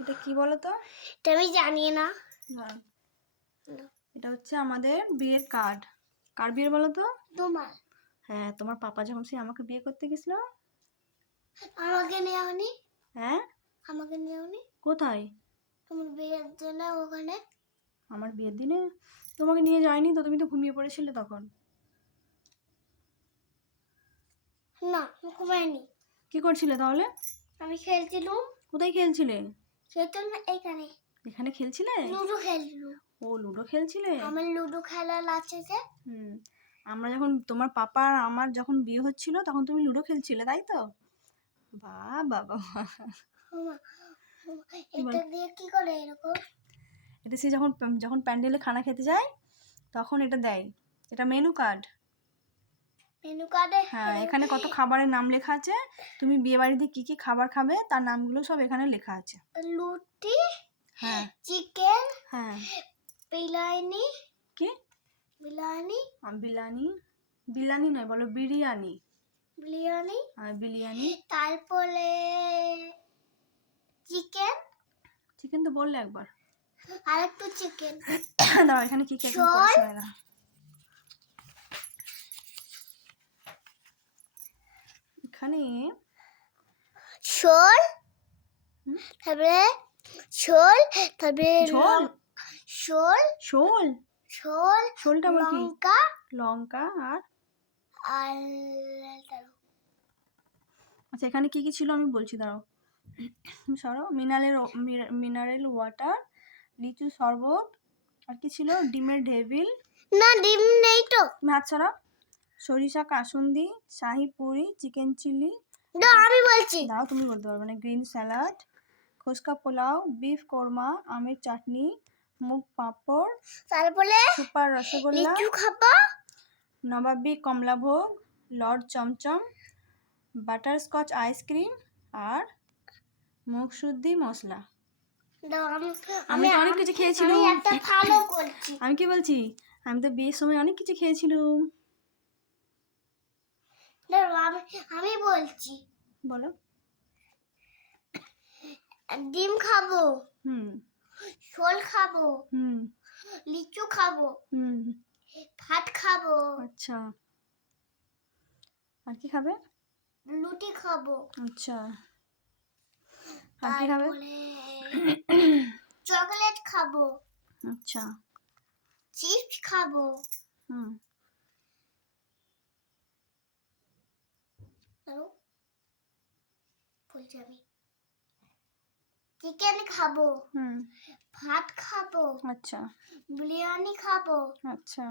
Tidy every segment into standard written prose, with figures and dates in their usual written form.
এটা কি বলো তো? এটা আমি জানি না। এটা হচ্ছে আমাদের বিয়ের কার্ড। কার বিয়ের বলো তো? তোমার। হ্যাঁ, তোমার পাপা যখন সে আমাকে বিয়ে করতে গেছিল। আমাকে নেওনি। হ্যাঁ, আমাকে নেওনি। কোথায়? তোমার বিয়ের জন্য ওখানে। আমার বিয়ের দিনে তোমাকে নিয়ে যায়নি তো, তুমি তো ঘুমিয়ে পড়েছিলে তখন। না, ঘুমাইনি। কি করছিলে তাহলে? আমি খেলছিলাম। কোথায় খেলছিলে? খেলতাম না এখানে। এখানে খেলছিলে? লুডো খেলছিলাম। ও, লুডো খেলছিলে? আমার লুডো খেলার আছে যে। আমরা যখন তোমার পাপা আর আমার যখন বিয়ে হচ্ছিল তখন তুমি লুডো খেলছিলে, তাই তো? বাহ বাবা, এটা দিয়ে কি করে এরকম? এটা সে যখন যখন প্যান্ডেলে খানা খেতে যায় তখন এটা দেয়। এটা মেনু কার্ড। মেনু কার্ডে। হ্যাঁ, এখানে কত খাবারের নাম লেখা আছে। তুমি বিয়ে বাড়িতে কি কি খাবার খাবে তার নামগুলো সব এখানে লেখা আছে। লুটি। হ্যাঁ, চিকেন। হ্যাঁ। বিরিয়ানি। কি? বিরিয়ানি। বিলানি। বিলানি নয়, বলো বিরিয়ানি। বিরিয়ানি। আর বিরিয়ানি। তারপরে চিকেন। চিকেন তো বললে একবার। আর একটু চিকেন। দাও, এখানে কি কি এখানে ঝোল। তারপরে ঝোল। তারপরে ঝোল। ঝোল। ঝোল। ঝোল। ঝোলটা আবার কি? লঙ্কা। লঙ্কা আর আর আচ্ছা, এখানে কি কি ছিল আমি বলছি, দাঁড়াও। সরো। মিনারেল ওয়াটার, লিচু শরবত, আর কি ছিল? ডিমের ঢেবিল। না, ডিম নেই তো। হাত ছাড়া। সরিষা কাসুন্দি, শাহি পুরি, চিকেন চিলি। না, আমি বলছি। দাঁড়াও, তুমি বলতে পারবে না। Green salad, fuchka pulao, beef korma, আমের চাটনি, মুগ পাঁপড়, তারপরে সুপার রসগোল্লা, লিচু খাবো, নবাবী kamalabhog, lord chomchom, butterscotch ice cream, আর মুখ শুদ্ধি মশলা। আমি তো অনেক কিছু খেয়েছিলাম। আমি একটা ভালো করছি। আমি কি বলছি? আমি তো বিয়ের সময় অনেক কিছু খেয়েছিলাম। আমি বলছি। বলো। ডিম খাবো। ঝোল খাবো। লিচু খাবো। ভাত খাবো। আচ্ছা, আর কি খাবে? লুটি খাবো। আচ্ছা, আর কি খাবে? চকলেট খাবো। আচ্ছা, চিপস খাবো। বলছি আমি চিকেন খাবো। ভাত খাবো। আচ্ছা, বিরিয়ানি খাবো। আচ্ছা।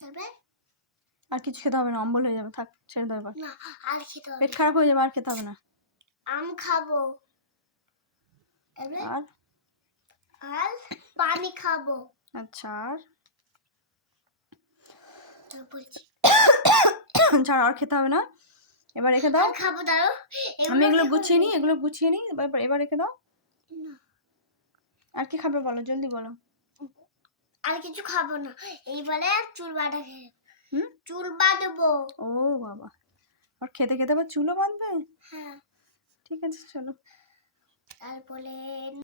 তবে আর কিছু খেতে হবে না, অম্বল হয়ে যাবে। থাক, ছেড়ে দাও এবার। না, আর খেতে হবে। পেট খারাপ হয়ে যাবে, আর খেতে হবে না। আম খাবো। আর আর পানি খাবো। আচ্ছা, আর বলছি ছাড়, আর খেতে হবে না। এবার রেখে দাও। খাবো, দাঁড়াও। আমি এগুলো গুছিয়ে নিই, এবার রেখে দাও। আর কি খাবে বলো, জলদি বলো। আর কিছু খাবো না, এইবারে চুল বাঁধা খেয়ে চুল বাঁধবো। ও বাবা, আর খেতে খেতে আবার চুলও বাঁধবে? হ্যাঁ, ঠিক আছে, চলো। তারপরে